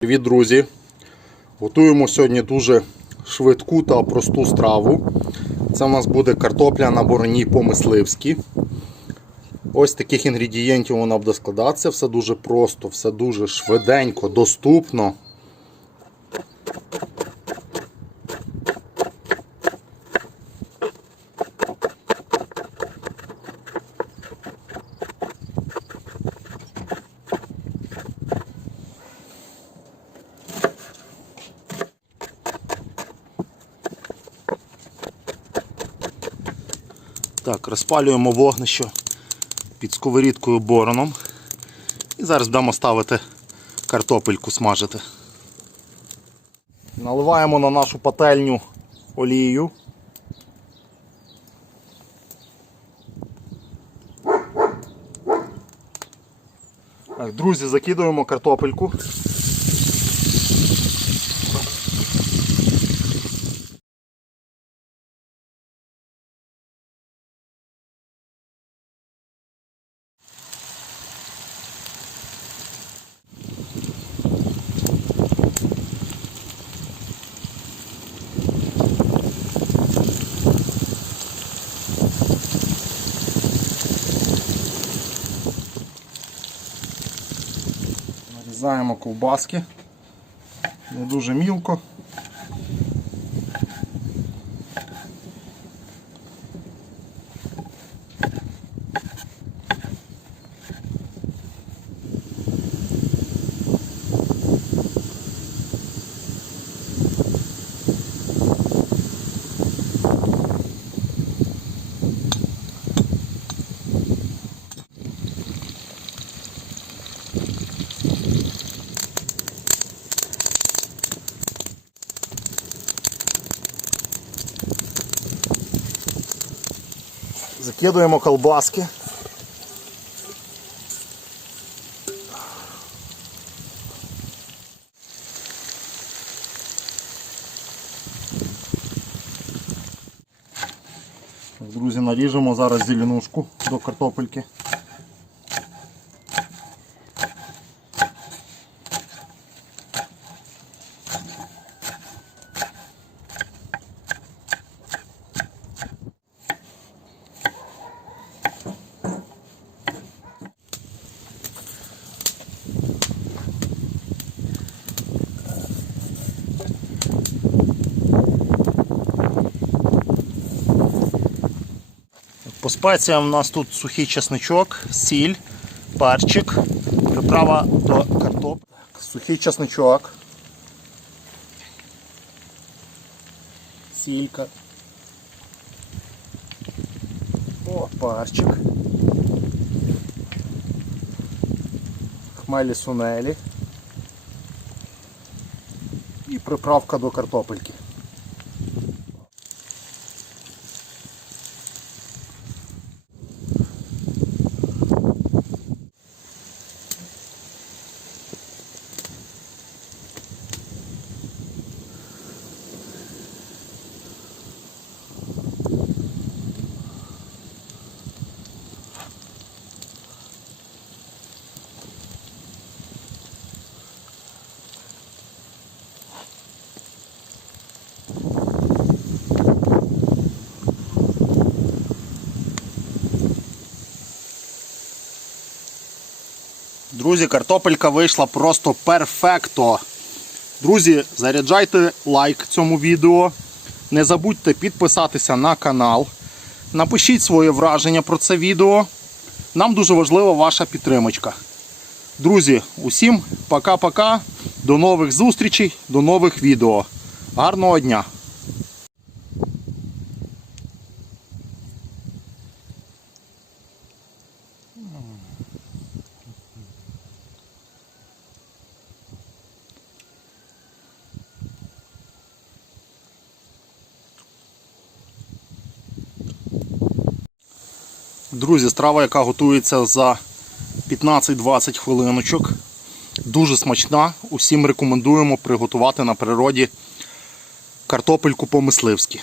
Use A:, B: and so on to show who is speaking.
A: Привіт, друзі! Готуємо сьогодні дуже швидку та просту страву. Це у нас буде картопля на бороні по-мисливськи. Ось таких інгредієнтів вона буде складатися. Все дуже просто, все дуже швиденько, доступно. Так, розпалюємо вогнище під сковорідкою бороном. І зараз будемо ставити картопельку смажити. Наливаємо на нашу пательню олію. Так, друзі, закидуємо картопельку. Нарізаємо ковбаски. Не дуже мілко. Закидуємо колбаски. Друзі, наріжемо зараз зеленушку до картопельки. спеціям у нас тут сухий чесничок, сіль, перчик, приправа до картоплі, сухий чесничок, сілька, о, перчик, хмелі сунелі і приправка до картопельки. Друзі, картопелька вийшла просто перфекто. Друзі, заряджайте лайк цьому відео. Не забудьте підписатися на канал. Напишіть своє враження про це відео. Нам дуже важлива ваша підтримочка. Друзі, усім пока-пока. До нових зустрічей, до нових відео. Гарного дня! Друзі, страва, яка готується за 15-20 хвилиночок. Дуже смачна. Усім рекомендуємо приготувати на природі картопельку по-мисливськи.